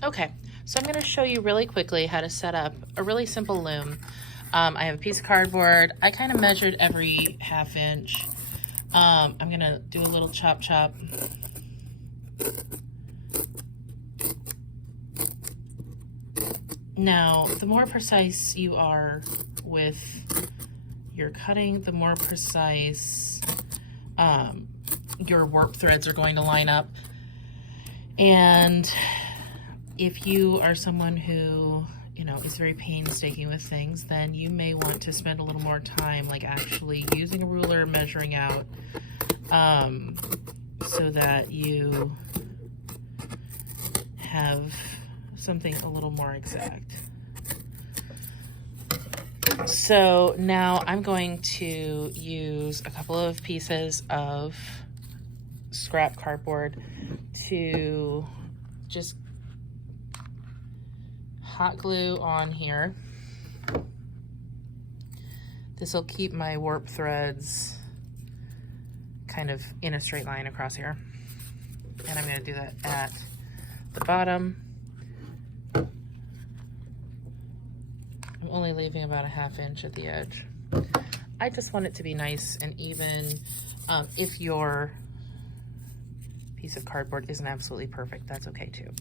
Okay, so I'm going to show you really quickly how to set up a really simple loom. I have a piece of cardboard. I kind of measured every 1/2 inch. I'm going to do a little chop chop. Now, the more precise you are with your cutting, the more precise your warp threads are going to line up. And if you are someone who, you know, is very painstaking with things, then you may want to spend a little more time like actually using a ruler, measuring out, so that you have something a little more exact. So now I'm going to use a couple of pieces of scrap cardboard to just hot glue on here. This will keep my warp threads kind of in a straight line across here. And I'm going to do that at the bottom. I'm only leaving about a 1/2 inch at the edge. I just want it to be nice and even. If your piece of cardboard isn't absolutely perfect, that's okay too.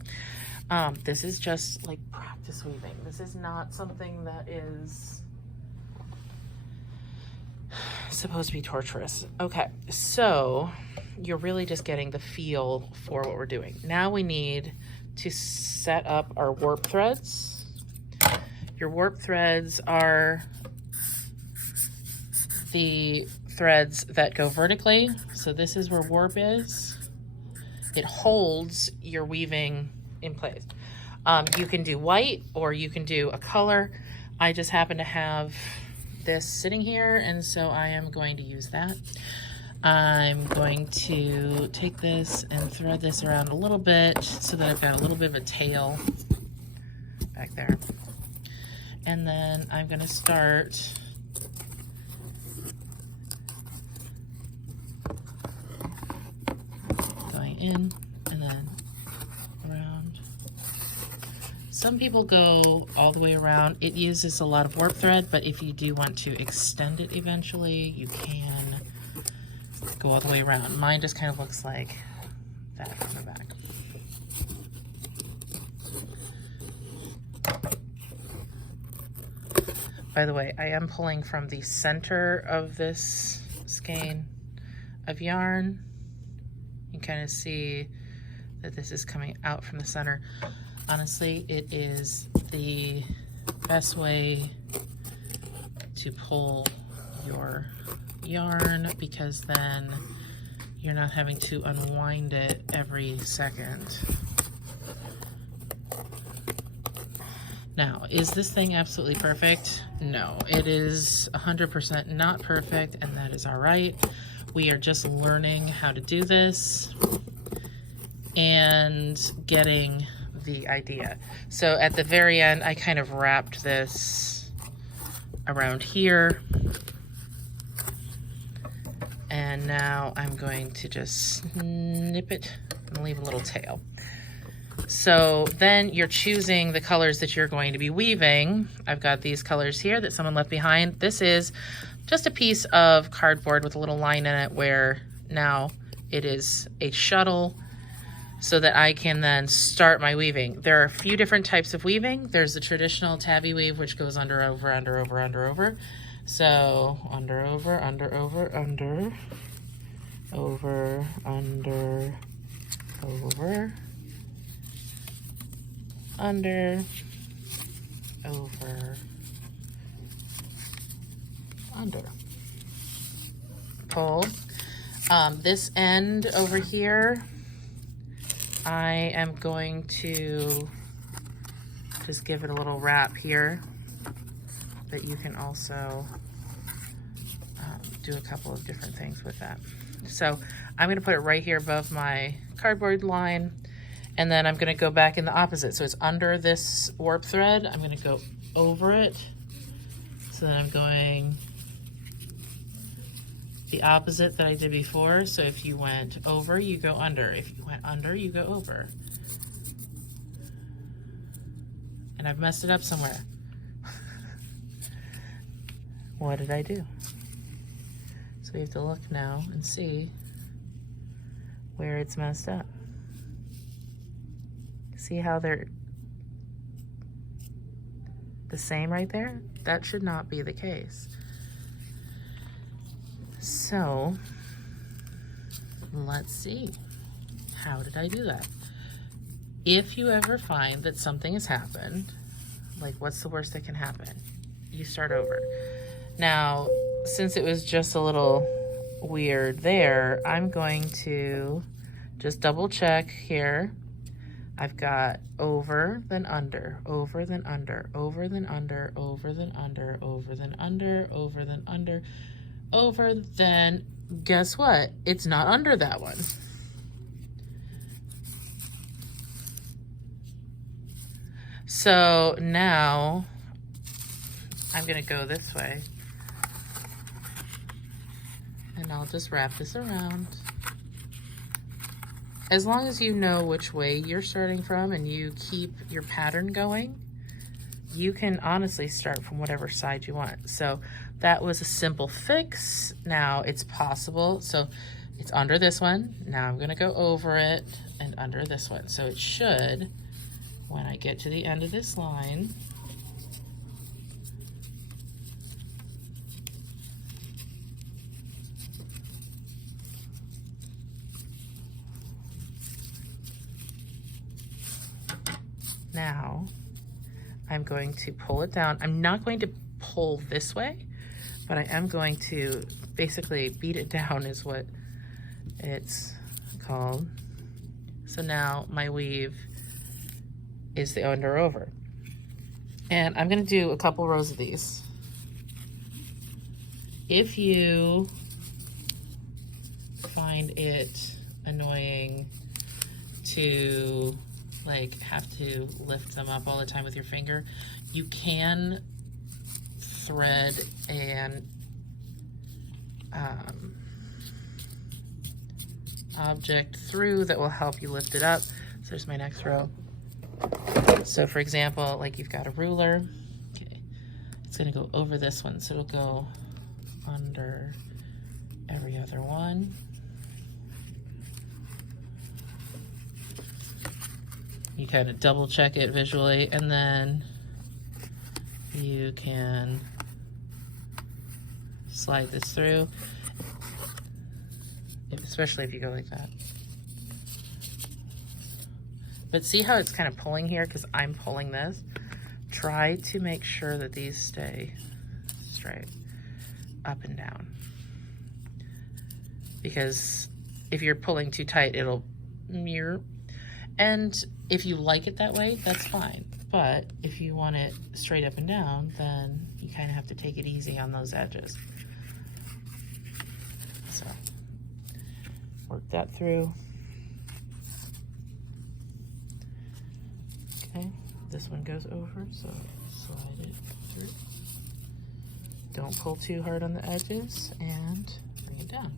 This is just like practice weaving. This is not something that is supposed to be torturous. Okay, so you're really just getting the feel for what we're doing. Now we need to set up our warp threads. Your warp threads are the threads that go vertically. So this is where warp is. It holds your weaving in place. You can do white or you can do a color. I just happen to have this sitting here, and so I am going to use that. I'm going to take this and thread this around a little bit so that I've got a little bit of a tail back there. And then I'm going to start going in and then around. Some people go all the way around. It uses a lot of warp thread, but if you do want to extend it eventually, you can go all the way around. Mine just kind of looks like that from the back. By the way, I am pulling from the center of this skein of yarn. You can kind of see that this is coming out from the center. Honestly, it is the best way to pull your yarn because then you're not having to unwind it every second. Now, is this thing absolutely perfect? No, it is 100% not perfect, and that is all right. We are just learning how to do this and getting the idea. So at the very end, I kind of wrapped this around here. And now I'm going to just snip it and leave a little tail. So then you're choosing the colors that you're going to be weaving. I've got these colors here that someone left behind. This is just a piece of cardboard with a little line in it where now it is a shuttle so that I can then start my weaving. There are a few different types of weaving. There's the traditional tabby weave, which goes under, over, under, over, under, over. So under, over, under, over, under, over, under, over, under, over, under. Pull. This end over here, I am going to just give it a little wrap here, but you can also do a couple of different things with that. So I'm going to put it right here above my cardboard line, and then I'm going to go back in the opposite. So it's under this warp thread. I'm going to go over it. So then I'm going the opposite that I did before. So if you went over, you go under. If you went under, you go over. and I've messed it up somewhere. What did I do? So we have to look now and see where it's messed up. See how they're the same right there? That should not be the case. So let's see. How did I do that? If you ever find that something has happened, like what's the worst that can happen? You start over. Now, since it was just a little weird there, I'm going to just double check here. I've got over, then under, over, then under, over, then under, over, then under, over, then under, over, then under, over, then guess what? It's not under that one. So now I'm gonna go this way and I'll just wrap this around. As long as you know which way you're starting from and you keep your pattern going, you can honestly start from whatever side you want. So that was a simple fix. Now it's possible. So it's under this one. Now I'm gonna go over it and under this one. So it should, when I get to the end of this line, now I'm going to pull it down. I'm not going to pull this way, but I am going to basically beat it down is what it's called. So now my weave is the under over. And I'm gonna do a couple rows of these. If you find it annoying to like have to lift them up all the time with your finger, you can thread an object through that will help you lift it up. So there's my next row. So for example, like you've got a ruler, okay, it's gonna go over this one, so it'll go under every other one. You kind of double check it visually, and then you can slide this through, especially if you go like that. But see how it's kind of pulling here because I'm pulling this? Try to make sure that these stay straight up and down. Because if you're pulling too tight, it'll mirror. And if you like it that way, that's fine. But if you want it straight up and down, then you kind of have to take it easy on those edges. So work that through. Okay, this one goes over, so slide it through. Don't pull too hard on the edges and bring it down.